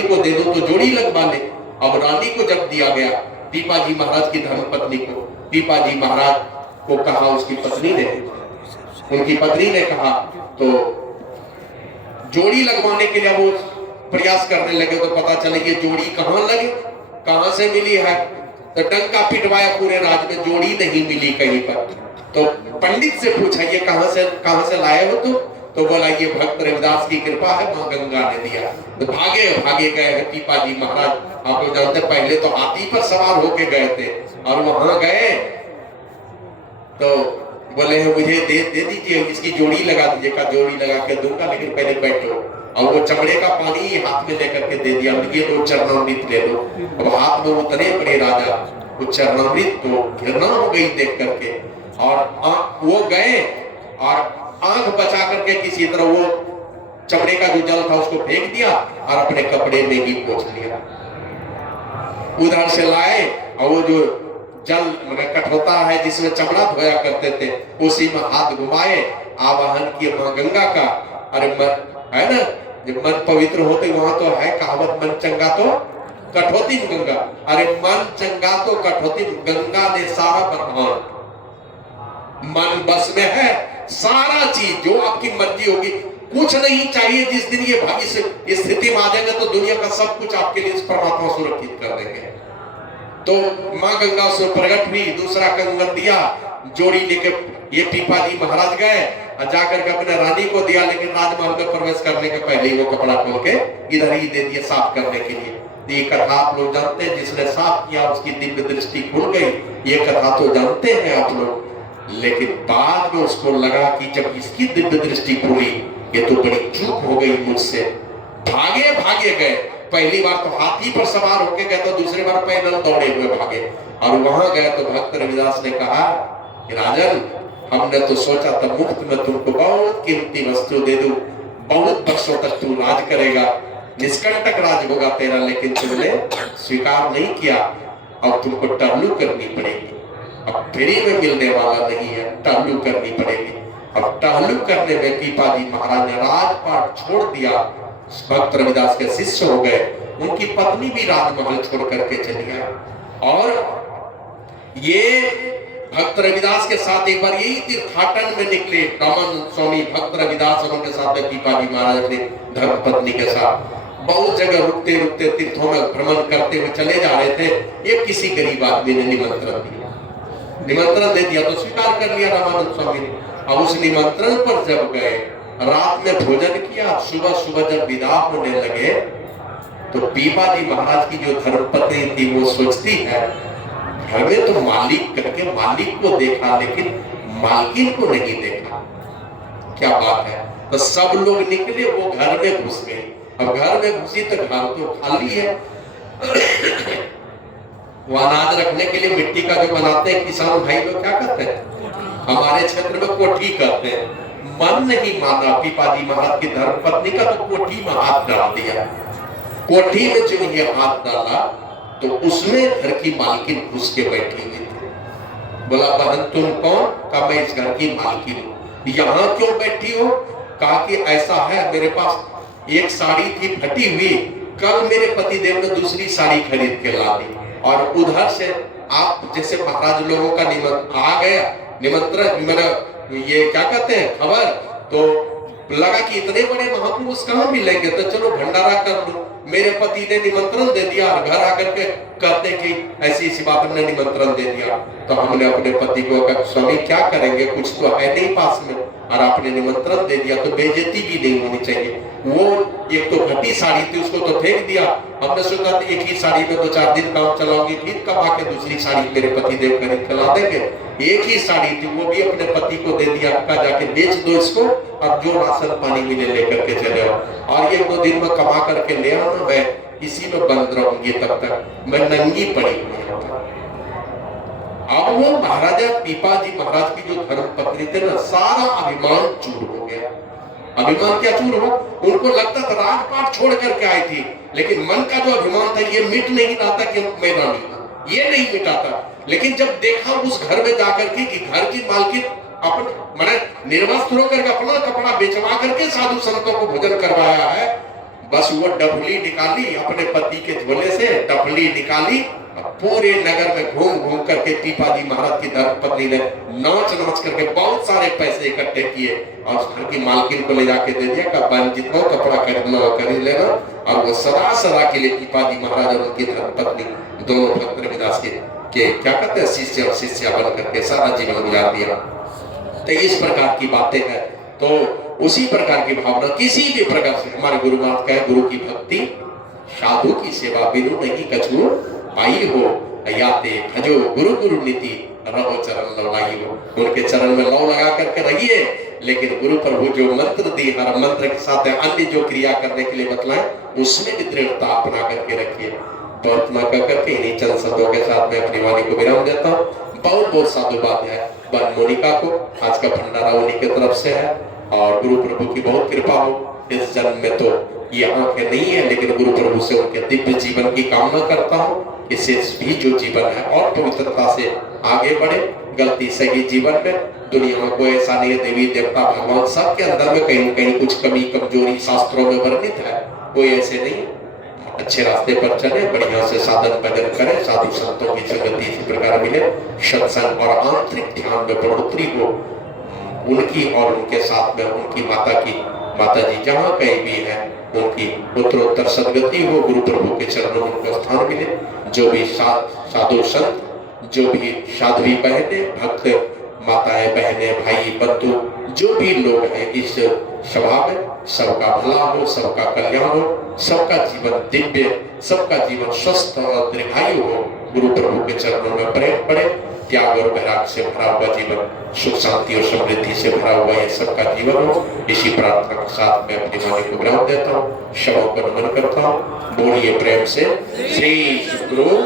रानी को दे दो तो जोड़ी लगवा ले। अब रानी को जब दिया गया पीपाजी महाराज की धर्मपत्नी को, पीपाजी महाराज को कहा, उसकी पत्नी ने, उनकी पत्नी ने कहा, तो जोड़ी लगवाने के लिए वो प्रयास करने लगे। तो पता चले ये जोड़ी कहां लगे, कहां से मिली है, तो डंका पिटवाया पूरे राज्य में, जोड़ी नहीं मिली कहीं पर। तो पंडित से पूछा ये कहां से लाए हो तुम? तो बोला ये भक्त रविदास की कृपा है, मां गंगा ने दिया। तो भागे गए पीपाजी महाराज। आप लोग जानते पहले तो हाथी पर सवार होके गए थे, और वहां गए तो बोले मुझे दे दीजिए, इसकी जोड़ी लगा दीजिए। का जोड़ी लगा के दूंगा, लेकिन पहले बैठो। और वो चमड़े का पानी हाथ में लेकर के दे दिया, ये लो चरणामृत ले लो। अब हाथ में उतरे पड़े राजा, वो चरणामृत तो घृणा हो गई देख करके, और वो गए और आंख बचा करके किसी तरह वो चमड़े का जो जल था उसको फेंक दिया और अपने कपड़े में ही पोंछ लिया। उधर से लाए और वो जो जल कठोता है जिसमें चमड़ा धोया करते थे, उसी में हाथ घुमाए, आवाहन किए मां गंगा का। अरे मन है ना, जब मन पवित्र होते वहां तो है कहावत, मन चंगा तो कठौती गंगा। अरे मन चंगा तो कठौती गंगा ने सारा ब्रह्मांड, मन बस में है, सारा चीज जो आपकी मर्जी होगी, कुछ नहीं चाहिए। जिस दिन ये भविष्य स्थिति में आ जाएंगे तो दुनिया का सब कुछ आपके लिए परमात्मा सुरक्षित कर देंगे। तो मां गंगा से प्रकट हुई, दूसरा कंगन दिया, जोड़ी लेके ये पीपाजी महाराज गए और जाकर के अपने रानी को दिया, लेकिन राजमहल में प्रवेश करने के पहले ही वो कपड़ा खोल के इधर ही दे दिया साफ करने के लिए। ये कथा आप लोग जानते हैं, जिसने साफ किया उसकी दिव्य दृष्टि खुल गई, ये कथा तो जानते हैं आप लोग। लेकिन बाद में उसको लगा कि जब इसकी दिव्य दृष्टि खुली, ये तो बड़ी चूक हो गई मुझसे। भागे गए, पहली बार तो हाथी पर सवार होके गए, तो दूसरी बार पैदल दौड़े हुए भागे। और वहां गए तो भक्त रविदास ने कहा कि राजन, हमने तो सोचा था मुफ्त में तुमको बहुत कीमती वस्तु दे दूं, बहुत वर्षों तक तू राज करेगा, निष्कंटक राज होगा तेरा, लेकिन तुमने स्वीकार नहीं किया। अब तुमको टहलू करनी पड़ेगी, अब फ्री में मिलने वाला नहीं है, टहलू करनी पड़ेगी। अब टहलू करने में पीपाजी महाराज ने राजपाट छोड़ दिया, भक्त रविदास के शिष्य हो गए। उनकी पत्नी भी राजमहल छोड़ करके चली आई। और ये भक्त रविदास के साथ एक बार यही तीर्थाटन में निकले रामानंद स्वामी, भक्त रविदास और उनके साथ पीपाजी महाराज अपनी धर्मपत्नी के साथ बहुत जगह रुकते रुकते तीर्थों में भ्रमण करते हुए चले जा रहे थे। एक किसी गरीब आदमी ने निमंत्रण दे दिया, तो स्वीकार कर लिया रामानंद स्वामी ने। अब उस निमंत्रण पर जब गए, रात में भोजन किया, सुबह जब विदा होने लगे, तो पीपाजी महाराज की जो धर्मपत्नी थी वो सोचती है, घर में तो मालिक करके मालिक को देखा, लेकिन मालकिन को नहीं देखा, क्या बात है। तो सब लोग निकले, वो घर में घुस गए। अब घर में घुसी तो घर तो खाली है। वो अनाज रखने के लिए मिट्टी का जो बनाते हैं किसान भाई लोग, क्या करते हैं, हमारे क्षेत्र में कोठी करते हैं। मन नहीं माना पीपाजी महाराज की धर्मपत्नी का, तो कोठी में हाथ डाल दिया। कोठी में जो ये हाथ डाला तो उसमें घर की मालकिन घुस के बैठी हुई थी। बोला, बहन तुम कौन? कहा, मैं इस घर की मालकिन हूं। यहाँ क्यों बैठी हो? कहा कि ऐसा है, मेरे पास एक साड़ी थी फटी हुई, कल मेरे पतिदेव ने दूसरी साड़ी खरीद के ला दी, और उधर से आप जैसे महाराज लोगों का निमंत्रण मेरा ये क्या कहते हैं खबर, तो लगा कि इतने बड़े महापुरुष कहाँ मिलेंगे, तो चलो भंडारा कर लो। मेरे पति ने निमंत्रण दे दिया और घर आकर के कहते कि ऐसी बात ने निमंत्रण दे दिया। तो हमने अपने पति को कहा, स्वामी क्या करेंगे, कुछ तो है नहीं पास में, और आपने निमंत्रण दे दिया तो बेइज्जती भी नहीं होनी चाहिए। वो एक तो फटी साड़ी थी, उसको तो फेंक दिया। हमने सोचा एक ही साड़ी में 2-4 दिन काम चलाऊंगी, फिर कमा के दूसरी साड़ी मेरे पति देव खरीद के ला देंगे। एक ही साड़ी थी, वो भी अपने पति को दे दिया, कहा जाके बेच दो इसको, और जो राशन पानी मिले लेकर के चले आओ, और 1-2 दिन में कमा करके ले आओ, मैं इसी में बंद रहूंगी, तब तक मैं नंगी पड़ी हुई। अब वो महाराजा पीपाजी महाराज की जो धर्मपत्नी थे ना, सारा अभिमान चूर हो गया। अभिमान क्या चूर हो? उनको लगता था राजपाट छोड़ करके आई थी, लेकिन मन का जो अभिमान था ये मिट नहीं रहा था कि मैं रानी हूं, ये नहीं मिटा था। लेकिन जब देखा उस घर में जाकर के कि घर की मालकिन अपन निर्वस्त्र होकर अपना कपड़ा बेचवा करके साधु संतों को भोजन करवाया है, बस वो डफली निकाली अपने पति के झोले से, डफली निकाली, पूरे नगर में घूम घूम करके पीपाजी महाराज की धर्मपत्नी ने नाच नाच करके बहुत सारे पैसे इकट्ठे किए और घर की मालकिन को ले जाके दे दिया कि बहन जितना कपड़ा खरीदना हो खरीद लेना। और वो सदा सदा के लिए पीपाजी महाराज और उनकी धर्मपत्नी दोनों भक्त रविदास के क्या कहते हैं शिष्य और शिष्या बन करके सारा जीवन गुजार दिया। तो इस प्रकार की बातें हैं। तो उसी प्रकार की भावना किसी भी प्रकार से हमारे गुरु महाराज का है, गुरु की भक्ति साधु की सेवा बिनु नहीं कछु पाई हो, याते भजो गुरु गुरु नीति रहो चरण लौलाई हो। उनके चरण में लौ लगा करके रहिए, लेकिन गुरु प्रभु जो मंत्र दी हर मंत्र के साथ अन्य जो क्रिया करने के लिए बतलाएं उसमें भी दृढ़ता अपना करके रखिए। तो इतना कर करके इन्हीं चंद शब्दों के साथ मैं अपनी वाणी को विराम देता हूँ। बहुत बहुत साधुवाद है बहन मोनिका को, आज का भंडारा उन्हीं की तरफ से है और गुरु प्रभु की बहुत कृपा हो। इस जन्म में तो ये आंखें नहीं है, लेकिन गुरु प्रभु से उनके दिव्य जीवन की कामना करता हूँ। इससे भी जो जीवन है और पवित्रता से आगे बढ़े, गलती सही जीवन में। दुनिया में कोई ऐसा नहीं है, देवी देवता भगवान सबके अंदर में कहीं न कहीं कुछ कमी कमजोरी शास्त्रों में वर्णित है, कोई ऐसे नहीं। अच्छे रास्ते पर चले, बढ़िया से साधन भजन करें, साधु संतों की संगति इसी प्रकार मिले, सत्संग और आंतरिक ध्यान में बढ़ोतरी हो उनकी और उनके साथ में उनकी माता जी जहाँ कहीं भी है उनकी उत्तरोत्तर सदगति हो, गुरु प्रभु के चरणों में उनको स्थान मिले। जो भी साधु संत, जो भी साध्वी बहने, भक्त माताएं बहने, भाई बंधु, जो भी लोग हैं इस सभा में, सबका भला हो, सबका कल्याण हो, सबका जीवन दिव्य, सबका जीवन स्वस्थ और दीर्घायु हो। गुरु प्रभु के चरणों में प्रेम पड़े, त्याग और वैराग से भरा हुआ जीवन, सुख शांति और समृद्धि से भरा हुआ ये सबका जीवन हो। इसी प्रार्थना के साथ मैं अपनी वाणी को विराम देता हूँ, शवों को नमन करता हूँ। बोलिए प्रेम से श्री गुरु